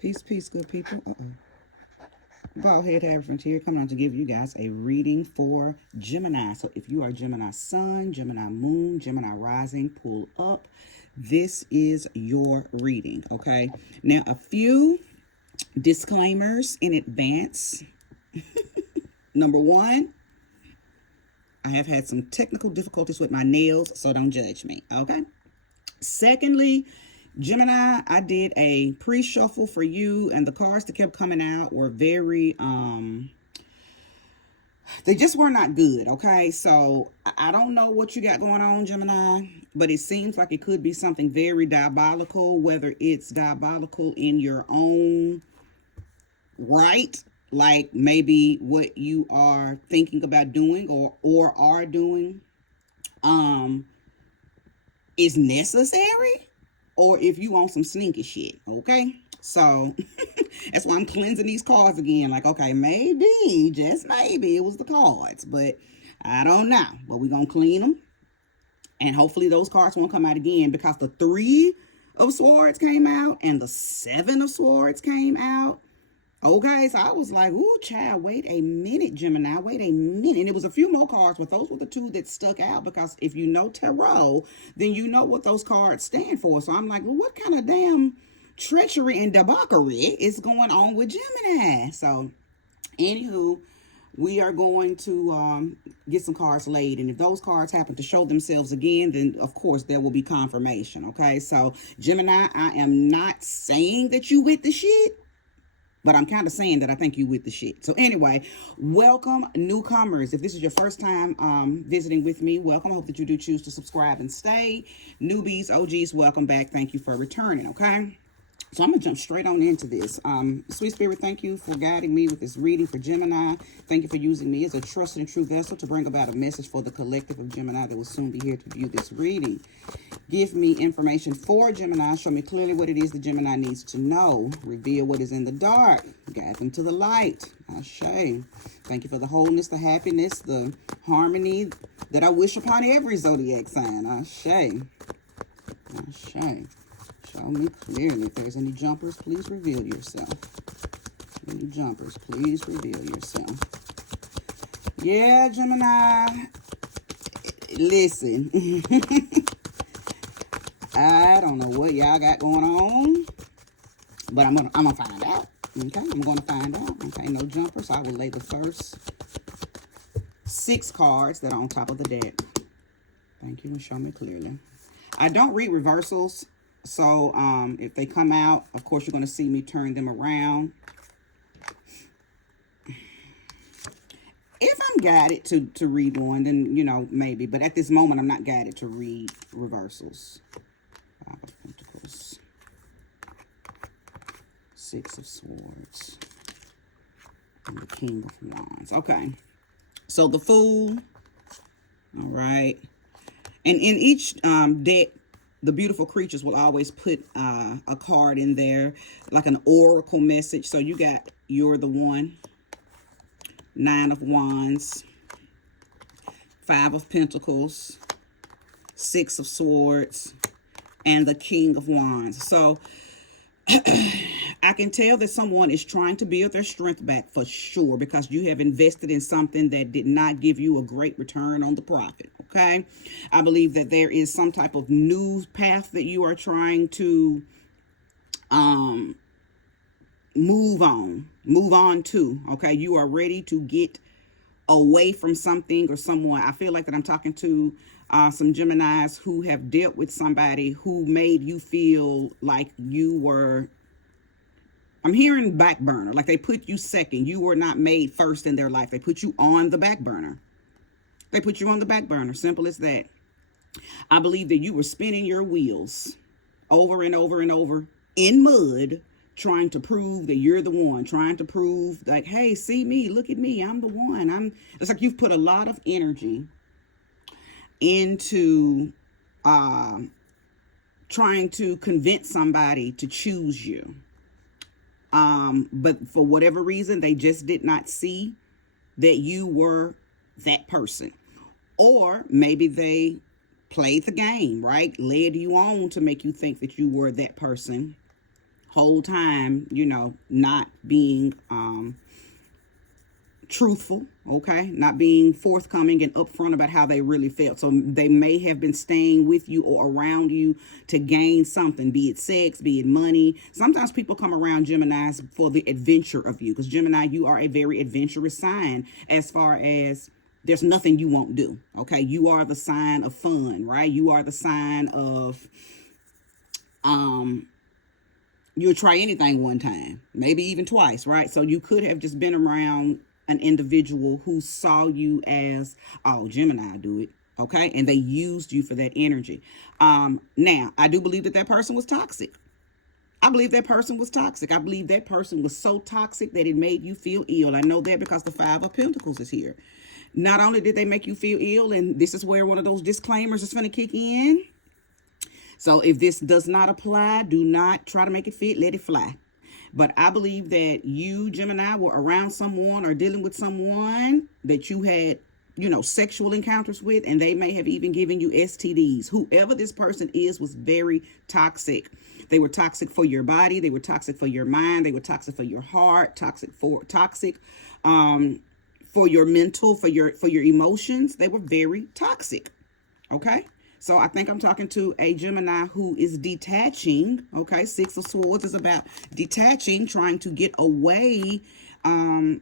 Peace, peace, good people. Bald head Harry Frontier coming on to give you guys a reading for Gemini. So if you are Gemini Sun, Gemini Moon, Gemini Rising, pull up. This is your reading, okay? Now, a few disclaimers in advance. Number one, I have had some technical difficulties with my nails, so don't judge me, okay? Secondly, Gemini, I did a pre-shuffle for you, and the cards that kept coming out were very, they just were not good, okay? So I don't know what you got going on, Gemini, but it seems like it could be something very diabolical, whether it's diabolical in your own right, like maybe what you are thinking about doing or are doing is necessary, or if you want some sneaky shit, okay? So that's why I'm cleansing these cards again. Like, okay, maybe, just maybe it was the cards, but I don't know. But we're going to clean them. And hopefully those cards won't come out again, because the Three of Swords came out and the Seven of Swords came out. Okay, so I was like, ooh, child, wait a minute, Gemini, wait a minute. And it was a few more cards, but those were the two that stuck out, because if you know tarot, then you know what those cards stand for. So I'm like, well, what kind of damn treachery and debauchery is going on with Gemini? So, anywho, we are going to get some cards laid. And if those cards happen to show themselves again, then, of course, there will be confirmation, okay? So, Gemini, I am not saying that you with the shit, but I'm kind of saying that I think you with the shit. So anyway, welcome newcomers. If this is your first time visiting with me, welcome. I hope that you do choose to subscribe and stay. Newbies, OGs, welcome back. Thank you for returning, okay? So I'm going to jump straight on into this. Sweet Spirit, thank you for guiding me with this reading for Gemini. Thank you for using me as a trusted and true vessel to bring about a message for the collective of Gemini that will soon be here to view this reading. Give me information for Gemini. Show me clearly what it is the Gemini needs to know. Reveal what is in the dark. Guide them to the light. Ashe. Thank you for the wholeness, the happiness, the harmony that I wish upon every zodiac sign. Ashe. Ashe. Show me clearly. If there's any jumpers, please reveal yourself. Any jumpers, please reveal yourself. Yeah, Gemini. Listen. I don't know what y'all got going on, but I'm gonna find out. Okay, I'm gonna find out. Okay, no jumpers. So I will lay the first 6 cards that are on top of the deck. Thank you, and show me clearly. I don't read reversals. So, if they come out, of course, you're going to see me turn them around. If I'm guided to read one, then, you know, maybe. But at this moment, I'm not guided to read reversals. 5 of Pentacles. 6 of Swords. And the King of Wands. Okay. So, the Fool. All right. And in each deck, the beautiful creatures will always put a card in there, like an oracle message. So you got, you're the one. 9 of Wands. 5 of Pentacles. 6 of Swords. And the King of Wands. So I can tell that someone is trying to build their strength back for sure, because you have invested in something that did not give you a great return on the profit, okay? I believe that there is some type of new path that you are trying to move on to, okay? You are ready to get away from something or someone. I feel like that I'm talking to some Geminis who have dealt with somebody who made you feel like you were, I'm hearing back burner, like they put you second. You were not made first in their life. They put you on the back burner. They put you on the back burner. Simple as that. I believe that you were spinning your wheels over and over and over in mud, trying to prove that you're the one, trying to prove like, hey, see me, look at me, I'm the one. It's like you've put a lot of energy into trying to convince somebody to choose you. But for whatever reason, they just did not see that you were that person. Or maybe they played the game, right? Led you on to make you think that you were that person. whole time, not being truthful, okay, not being forthcoming and upfront about how they really felt. So they may have been staying with you or around you to gain something, be it sex, be it money. Sometimes people come around Geminis for the adventure of you, because Gemini, you are a very adventurous sign, as far as there's nothing you won't do, okay? You are the sign of fun, right? You are the sign of you'll try anything one time, maybe even twice, right? So you could have just been around an individual who saw you as, oh, Gemini do it, okay? And they used you for that energy. Now, I do believe that that person was toxic. I believe that person was toxic. I believe that person was so toxic that it made you feel ill. I know that because the Five of Pentacles is here. Not only did they make you feel ill, and this is where one of those disclaimers is going to kick in. So if this does not apply, do not try to make it fit, let it fly. But I believe that you, Gemini, were around someone or dealing with someone that you had, sexual encounters with, and they may have even given you STDs. Whoever this person is was very toxic. They were toxic for your body. They were toxic for your mind. They were toxic for your heart, toxic for your mental, for your emotions. They were very toxic. Okay. So I think I'm talking to a Gemini who is detaching. Okay, Six of Swords is about detaching, trying to get away, and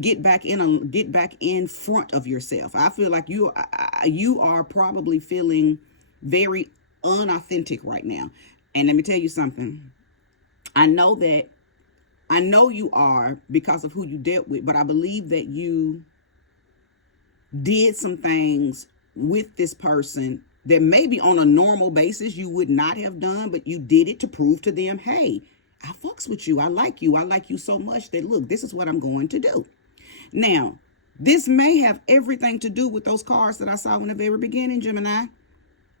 get back in front of yourself. I feel like you are probably feeling very unauthentic right now. And let me tell you something. I know you are, because of who you dealt with, but I believe that you did some things with this person that maybe on a normal basis you would not have done, but you did it to prove to them, hey, I fucks with you. I like you so much that, look, this is what I'm going to do. Now, this may have everything to do with those cards that I saw in the very beginning, Gemini.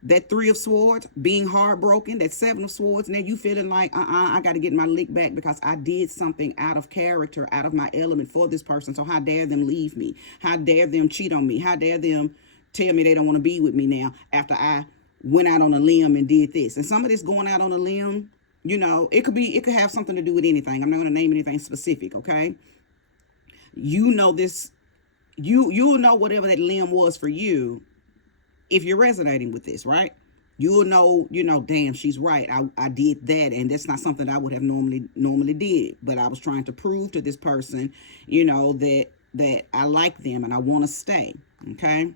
That Three of Swords, being heartbroken, that Seven of Swords. Now you feeling like, I got to get my lick back because I did something out of character, out of my element for this person. So how dare them leave me? How dare them cheat on me? How dare them tell me they don't want to be with me now after I went out on a limb and did this? And some of this going out on a limb, it could have something to do with anything. I'm not going to name anything specific, okay? This, you'll know whatever that limb was for you. If you're resonating with this, right? You'll know, damn, she's right. I did that, and that's not something I would have normally did. But I was trying to prove to this person, that I like them and I want to stay. Okay.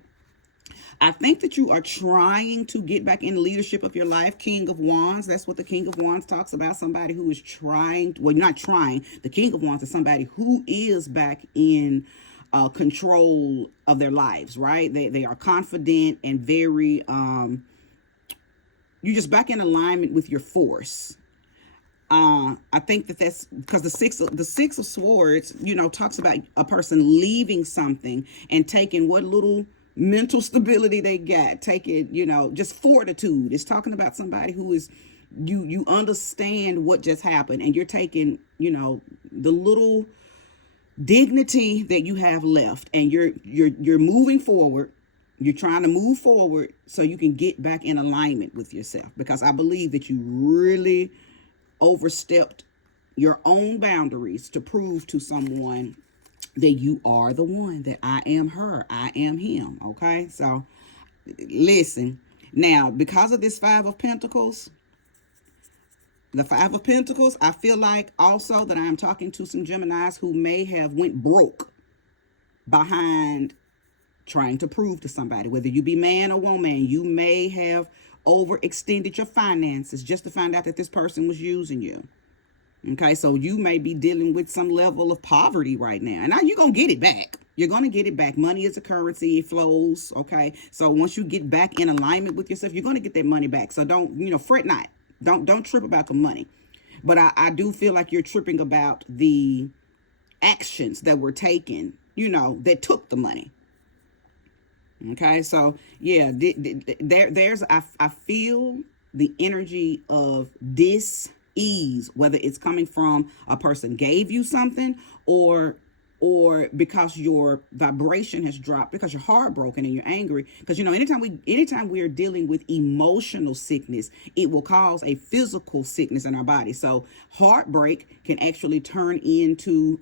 I think that you are trying to get back in leadership of your life. King of Wands. That's what the King of Wands talks about. Somebody who is trying. Well, not trying. The King of Wands is somebody who is back in control of their lives, right? They are confident and very, you're just back in alignment with your force. I think that's because the Six of Swords, talks about a person leaving something and taking what little mental stability they got, taking, just fortitude. It's talking about somebody who is, you understand what just happened, and you're taking, the little dignity that you have left, and you're moving forward. You're trying to move forward so you can get back in alignment with yourself, because I believe that you really overstepped your own boundaries to prove to someone that you are the one, that I am her, I am him. Okay, so listen now, because of this Five of Pentacles. The Five of Pentacles, I feel like also that I am talking to some Geminis who may have went broke behind trying to prove to somebody, whether you be man or woman, you may have overextended your finances just to find out that this person was using you. Okay, so you may be dealing with some level of poverty right now. And now you're going to get it back. You're going to get it back. Money is a currency. It flows. Okay, so once you get back in alignment with yourself, you're going to get that money back. So don't, fret not. Don't trip about the money. But I do feel like you're tripping about the actions that were taken, that took the money. Okay, so yeah, I feel the energy of dis-ease, whether it's coming from a person gave you something or or because your vibration has dropped, because you're heartbroken and you're angry. Because anytime we are dealing with emotional sickness, it will cause a physical sickness in our body. So heartbreak can actually turn into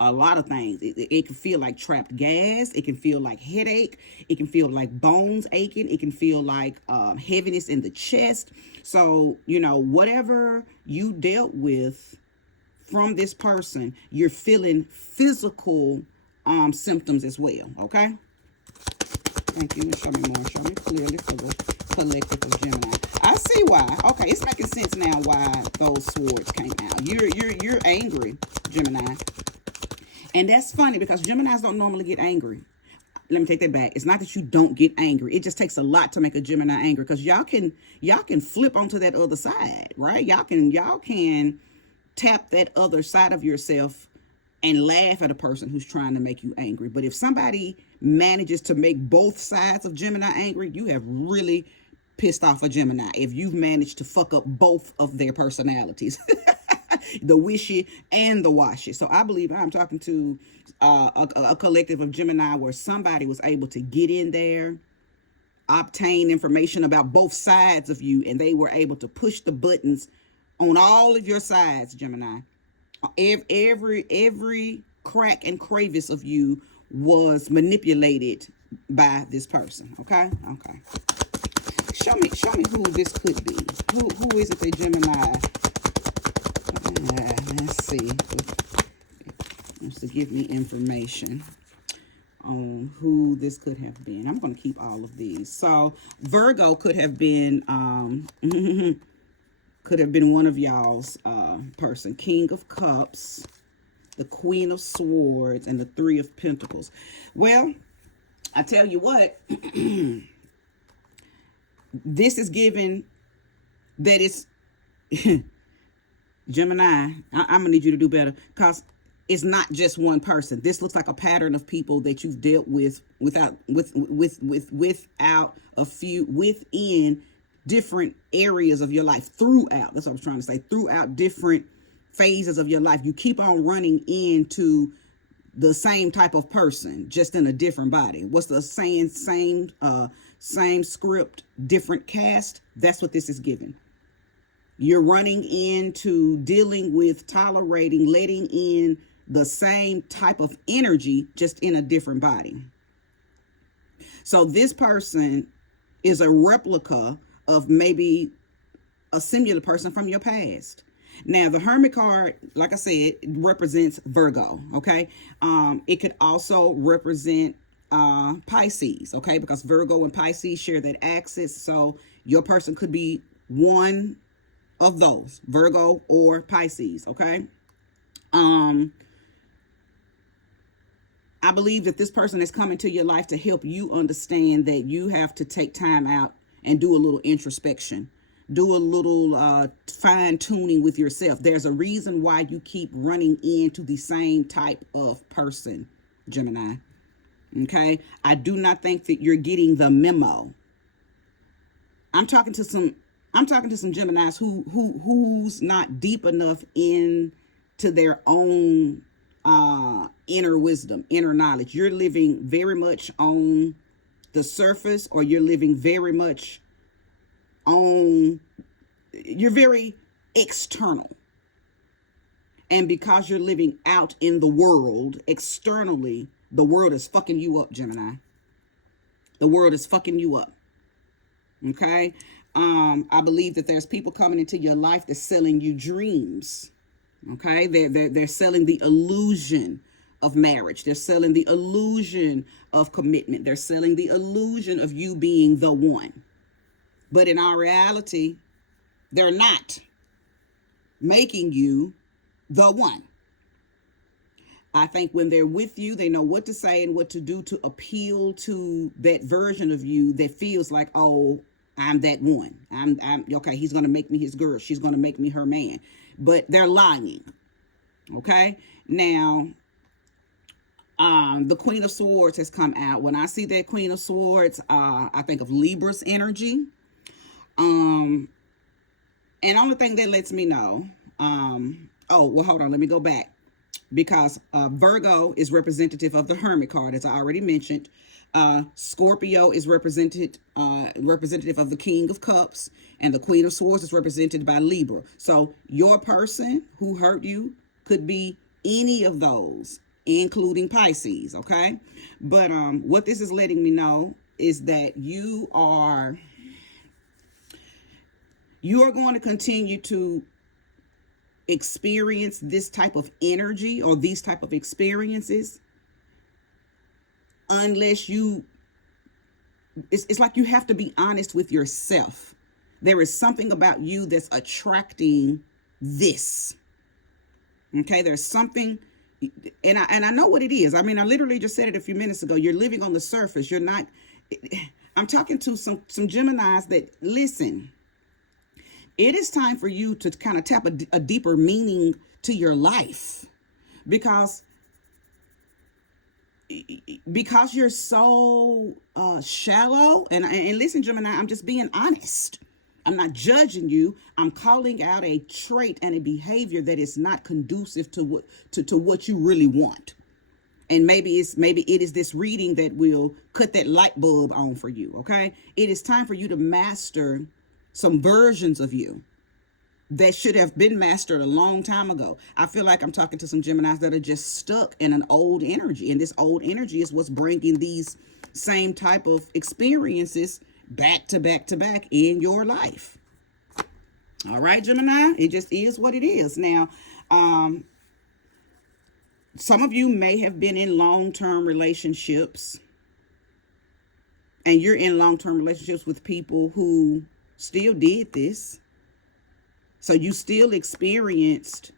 a lot of things. It can feel like trapped gas. It can feel like headache. It can feel like bones aching. It can feel like heaviness in the chest. So, whatever you dealt with from this person, you're feeling physical symptoms as well. Okay. Thank you. Show me more. Show me clearly for the collective of Gemini. I see why. Okay, it's making sense now why those swords came out. You're angry, Gemini. And that's funny because Geminis don't normally get angry. Let me take that back. It's not that you don't get angry. It just takes a lot to make a Gemini angry, because y'all can flip onto that other side, right? Y'all can tap that other side of yourself and laugh at a person who's trying to make you angry. But if somebody manages to make both sides of Gemini angry, you have really pissed off a Gemini if you've managed to fuck up both of their personalities. The wishy and the washy. So I believe I'm talking to a collective of Gemini where somebody was able to get in there, obtain information about both sides of you, and they were able to push the buttons on all of your sides, Gemini. Every crack and crevice of you was manipulated by this person. Okay. Show me who this could be. Who is it that Gemini? Let's see. Wants to give me information on who this could have been. I'm going to keep all of these. So Virgo could have been one of y'all's person. King of Cups, the Queen of Swords, and the Three of Pentacles. Well, I tell you what, this is given that it's Gemini. I'm gonna need you to do better, because it's not just one person. This looks like a pattern of people that you've dealt with without a few within different areas of your life. Throughout, that's what I was trying to say. Throughout different phases of your life, you keep on running into the same type of person, just in a different body. What's the saying? Same script, different cast. That's what this is giving. You're running into dealing with, tolerating, letting in the same type of energy, just in a different body. So this person is a replica of maybe a similar person from your past. Now, the Hermit card, like I said, represents Virgo, okay? It could also represent Pisces, okay? Because Virgo and Pisces share that axis. So your person could be one of those, Virgo or Pisces, okay? I believe that this person is coming to your life to help you understand that you have to take time out and do a little introspection. Do a little fine tuning with yourself. There's a reason why you keep running into the same type of person, Gemini. Okay? I do not think that you're getting the memo. I'm talking to some Geminis who's not deep enough into their own inner wisdom, inner knowledge. You're living very much on the surface, or you're living very much you're very external. And because you're living out in the world externally, the world is fucking you up, Gemini. The world is fucking you up. Okay? I believe that there's people coming into your life that's selling you dreams. Okay? They're selling the illusion of marriage. They're selling the illusion of commitment. They're selling the illusion of you being the one. But in our reality, they're not making you the one. I think when they're with you, they know what to say and what to do to appeal to that version of you that feels like, oh, I'm that one. I'm okay. He's going to make me his girl. She's going to make me her man. But they're lying. Okay. Now, the Queen of Swords has come out. When I see that Queen of Swords, I think of Libra's energy. And the only thing that lets me know, oh, well, hold on, let me go back. because Virgo is representative of the Hermit card, as I already mentioned. Scorpio is representative of the King of Cups, and the Queen of Swords is represented by Libra. So your person who hurt you could be any of those, including Pisces. Okay, but what this is letting me know is that you are going to continue to experience this type of energy or these type of experiences unless it's like you have to be honest with yourself. There is something about you that's attracting this. Okay, there's something, and I know what it is. I mean, I literally just said it a few minutes ago. You're living on the surface. You're not. I'm talking to some Geminis that listen. It is time for you to kind of tap a deeper meaning to your life, because you're so shallow. And listen, Gemini, I'm just being honest. I'm not judging you. I'm calling out a trait and a behavior that is not conducive to what you really want. And maybe it is this reading that will cut that light bulb on for you. Okay, it is time for you to master some versions of you that should have been mastered a long time ago. I feel like I'm talking to some Geminis that are just stuck in an old energy, and this old energy is what's bringing these same type of experiences back to back to back in your life. All right, Gemini, it just is what it is. Now, some of you may have been in long-term relationships, and you're in long-term relationships with people who still did this. So you still experienced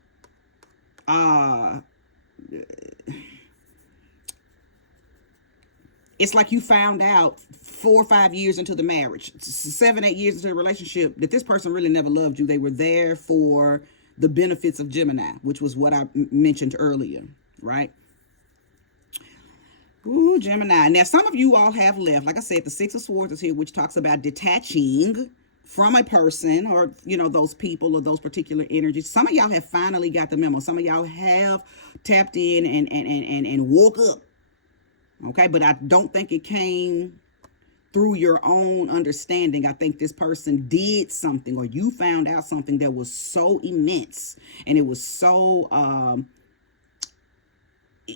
it's like you found out 4 or 5 years into the marriage, 7, 8 years into the relationship, that this person really never loved you. They were there for the benefits of Gemini, which was what I mentioned earlier, right? Ooh, Gemini. Now, some of you all have left. Like I said, the Six of Swords is here, which talks about detaching from a person, or, you know, those people or those particular energies. Some of y'all have finally got the memo. Some of y'all have tapped in and woke up. Okay, but I don't think it came through your own understanding. I think this person did something, or you found out something that was so immense, and it was so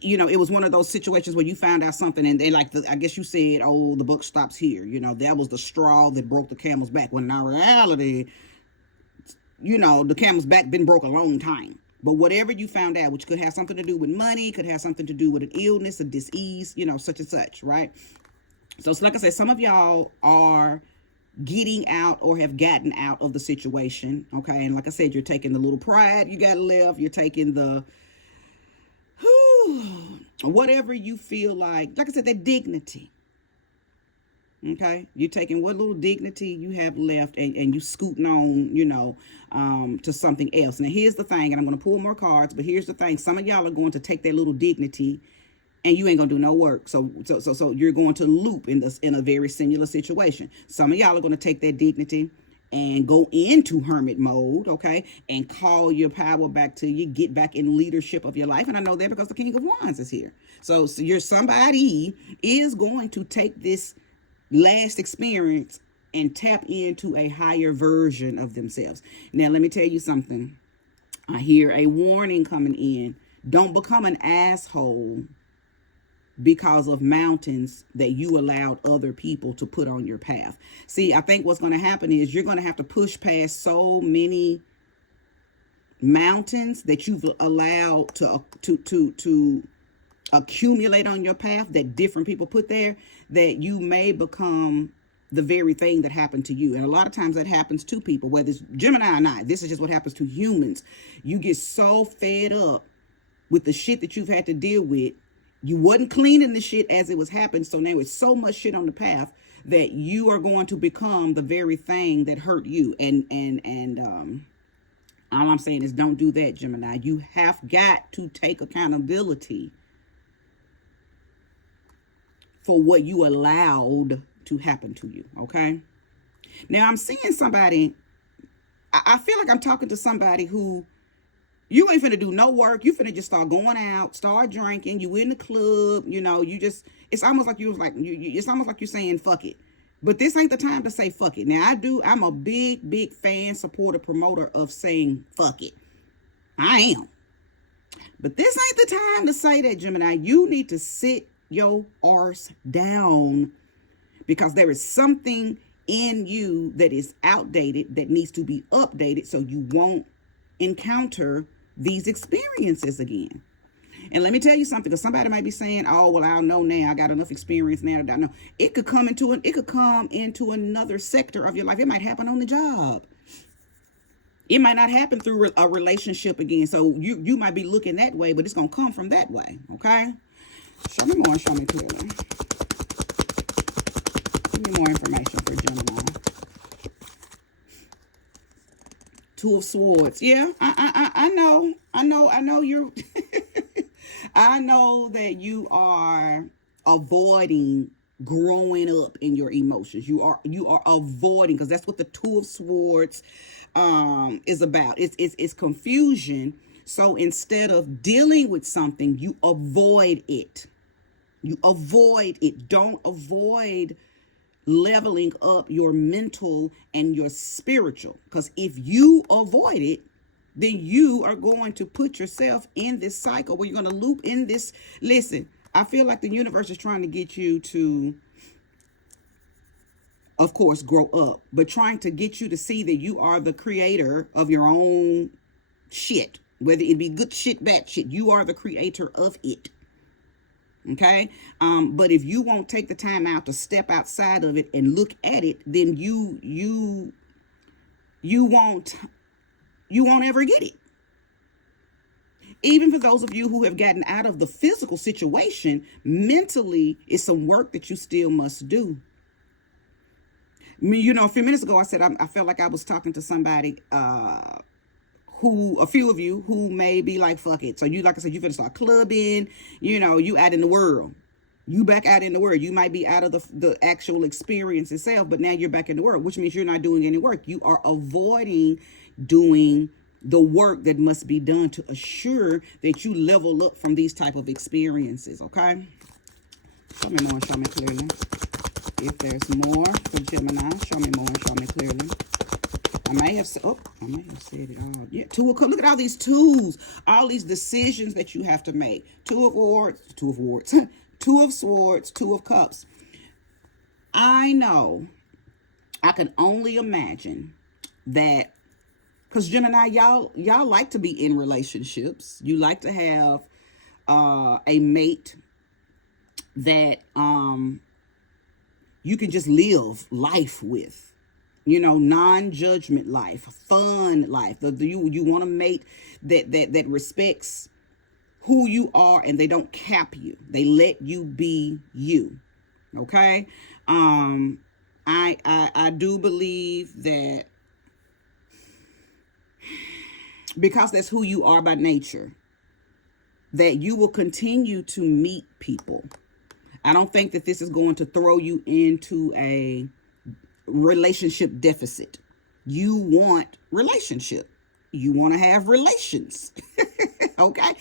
you know, it was one of those situations where you found out something, and they I guess you said, oh, the buck stops here. You know, that was the straw that broke the camel's back. When in reality, you know, the camel's back been broke a long time. But whatever you found out, which could have something to do with money, could have something to do with an illness, a disease, you know, such and such, right? So it's like I said, some of y'all are getting out or have gotten out of the situation, okay? And like I said, you're taking the little pride you got left. You're taking the whatever you feel like I said, that dignity. Okay, you're taking what little dignity you have left, and you scooting on, you know, to something else. Now, here's the thing, and I'm going to pull more cards, but here's the thing. Some of y'all are going to take that little dignity, and you ain't going to do no work. So you're going to loop in a very similar situation. Some of y'all are going to take that dignity and go into hermit mode, okay, and call your power back to you, get back in leadership of your life. And I know that because the King of Wands is here. So somebody is going to take this last experience and tap into a higher version of themselves. Now, let me tell you something. I hear a warning coming in. Don't become an asshole because of mountains that you allowed other people to put on your path. See, I think what's going to happen is you're going to have to push past so many mountains that you've allowed to accumulate on your path, that different people put there, that you may become the very thing that happened to you. And a lot of times that happens to people, whether it's Gemini or not. This is just what happens to humans. You get so fed up with the shit that you've had to deal with. You wasn't cleaning the shit as it was happening, so now it's so much shit on the path that you are going to become the very thing that hurt you. And all I'm saying is, don't do that, Gemini. You have got to take accountability for what you allowed to happen to you, okay? Now, I'm seeing somebody, I feel like I'm talking to somebody who You ain't finna do no work. You finna just start going out, start drinking. You in the club, you just, it's almost like you was like, it's almost like you're saying fuck it. But this ain't the time to say fuck it. Now, I'm a big fan, supporter, promoter of saying fuck it. I am. But this ain't the time to say that, Gemini. You need to sit your arse down, because there is something in you that is outdated that needs to be updated so you won't encounter these experiences again. And let me tell you something, because somebody might be saying, "Oh, well, I don't know now. I got enough experience now that I know." It could come into another sector of your life. It might happen on the job. It might not happen through a relationship again. So you might be looking that way, but it's gonna come from that way. Okay. Show me more and show me clearly. Give me more information for Gemini. Two of Swords. Yeah, I know you're. I know that you are avoiding growing up in your emotions. You are avoiding, because that's what the Two of Swords is about. It's confusion. So instead of dealing with something, you avoid it. You avoid it. Don't avoid leveling up your mental and your spiritual, because if you avoid it, then you are going to put yourself in this cycle where you're going to loop in this. Listen, I feel like the universe is trying to get you to, of course, grow up, but trying to get you to see that you are the creator of your own shit, whether it be good shit, bad shit. You are the creator of it. Okay. But if you won't take the time out to step outside of it and look at it, then you won't ever get it. Even for those of you who have gotten out of the physical situation, mentally, it's some work that you still must do. A few minutes ago, I said I felt like I was talking to somebody, a few of you who may be like, fuck it. So you, like I said, you finna start clubbing, you out in the world. You back out in the world. You might be out of the actual experience itself, but now you're back in the world, which means you're not doing any work. You are avoiding doing the work that must be done to assure that you level up from these type of experiences. Okay. Show me more and show me clearly. If there's more for Gemini, show me more and show me clearly. I may have said it all. Yeah, look at all these twos, all these decisions that you have to make. Two of Swords, Two of Cups. I know, I can only imagine that, because Gemini, y'all like to be in relationships. You like to have a mate that you can just live life with. Non-judgment life, fun life. You want a mate that respects who you are, and they don't cap you. They let you be you. Okay. I do believe that, because that's who you are by nature, that you will continue to meet people. I don't think that this is going to throw you into a relationship deficit. You want relationship. You want to have relations. Okay.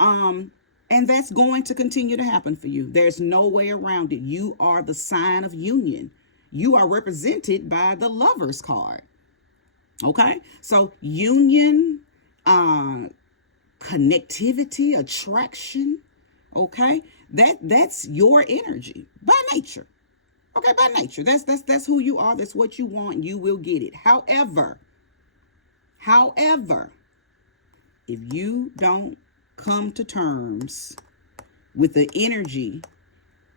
And that's going to continue to happen for you. There's no way around it. You are the sign of union. You are represented by the Lover's card. Okay. So union, connectivity, attraction. Okay. That's your energy by nature. Okay, by nature. That's who you are. That's what you want. You will get it. However, if you don't come to terms with the energy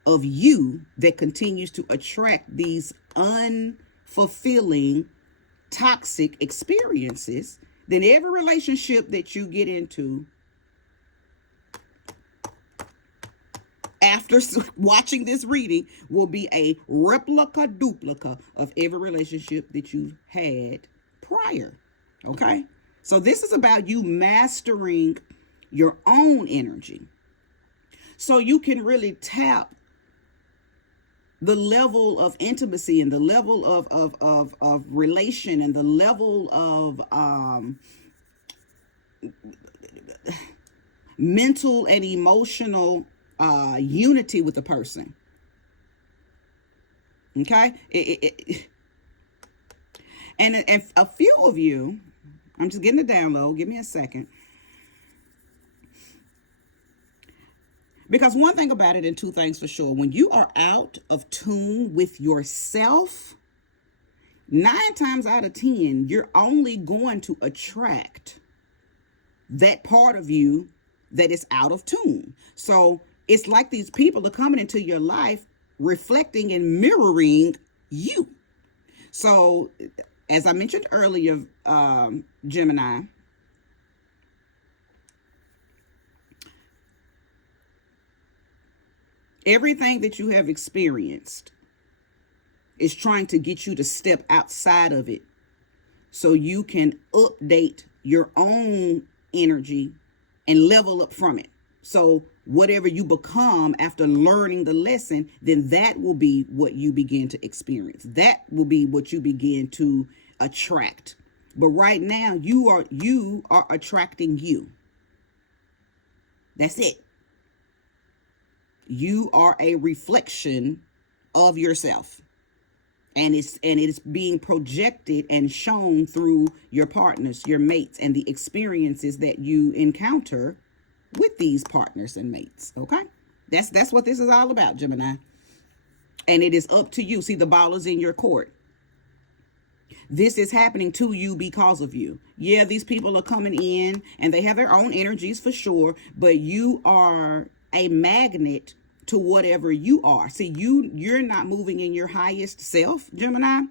of you that continues to attract these unfulfilling, toxic experiences, then every relationship that you get into after watching this reading will be a duplicate of every relationship that you've had prior. Okay? So this is about you mastering your own energy, so you can really tap the level of intimacy and the level of relation and the level of mental and emotional unity with the person. Okay? And if a few of you, I'm just getting the download, give me a second. Because one thing about it, and two things for sure, when you are out of tune with yourself, 9 times out of 10, you're only going to attract that part of you that is out of tune. So it's like these people are coming into your life reflecting and mirroring you. So as I mentioned earlier, Gemini, everything that you have experienced is trying to get you to step outside of it so you can update your own energy and level up from it. So whatever you become after learning the lesson, then that will be what you begin to experience. That will be what you begin to attract. But right now, you are attracting you. That's it. You are a reflection of yourself. And it's being projected and shown through your partners, your mates, and the experiences that you encounter with these partners and mates. Okay? That's what this is all about, Gemini. And it is up to you. See, the ball is in your court. This is happening to you because of you. Yeah, these people are coming in and they have their own energies for sure, but you are a magnet to whatever you are. See, you're not moving in your highest self, Gemini.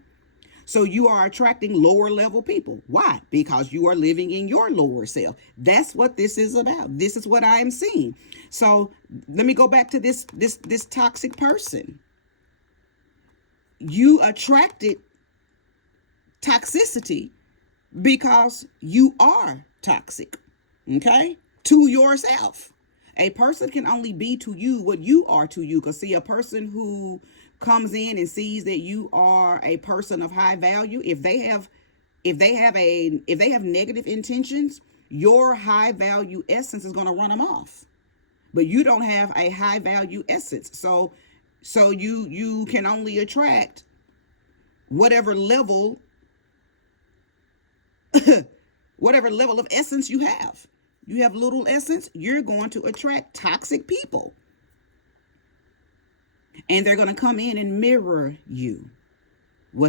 So you are attracting lower level people. Why? Because you are living in your lower self. That's what this is about. This is what I am seeing. So let me go back to this toxic person. You attracted toxicity because you are toxic, okay, to yourself. A person can only be to you what you are to you. Because see, a person who comes in and sees that you are a person of high value, if they have negative intentions, your high value essence is going to run them off. But you don't have a high value essence, so you can only attract whatever level whatever level of essence you have. You have little essence, you're going to attract toxic people. And they're going to come in and mirror you.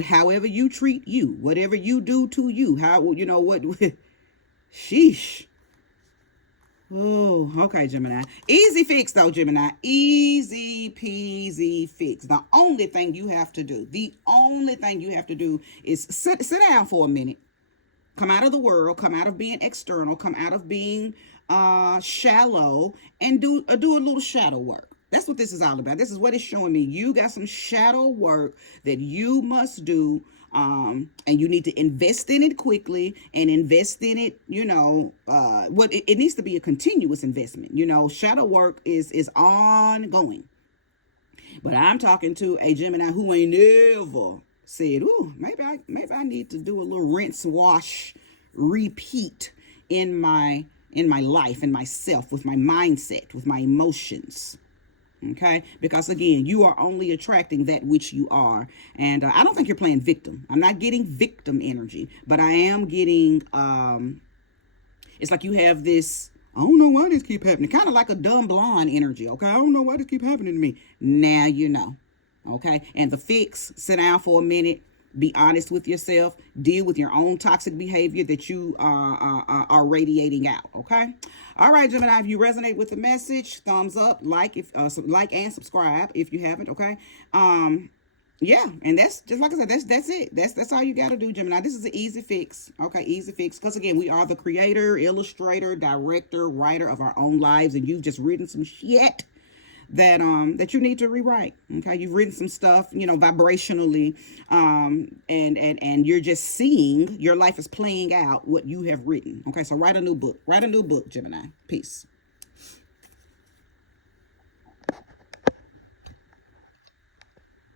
However you treat you, whatever you do to you, sheesh. Oh, okay, Gemini. Easy fix though, Gemini. Easy peasy fix. The only thing you have to do is sit down for a minute. Come out of the world, come out of being external, come out of being shallow, and do a little shadow work. That's what this is all about. This is what it's showing me. You got some shadow work that you must do, and you need to invest in it quickly and invest in it, it needs to be a continuous investment. Shadow work is ongoing. But I'm talking to a Gemini who ain't never said, "Ooh, maybe I need to do a little rinse, wash, repeat in my life, in myself, with my mindset, with my emotions." Okay, because again, you are only attracting that which you are, and I don't think you're playing victim. I'm not getting victim energy, but I am getting. It's like you have this. I don't know why this keep happening. Kind of like a dumb blonde energy. Okay, I don't know why this keep happening to me. Now you know. Okay, and the fix, sit down for a minute, be honest with yourself, deal with your own toxic behavior that you are radiating out. Okay, all right, Gemini, if you resonate with the message, thumbs up, like and subscribe if you haven't. Okay, yeah, and that's just like I said, that's it. That's all you got to do, Gemini. This is an easy fix. Okay, easy fix, because again, we are the creator, illustrator, director, writer of our own lives, and you've just written some shit that you need to rewrite. Okay, you've written some stuff, vibrationally, and you're just seeing your life is playing out what you have written. Okay, so write a new book, Gemini. Peace.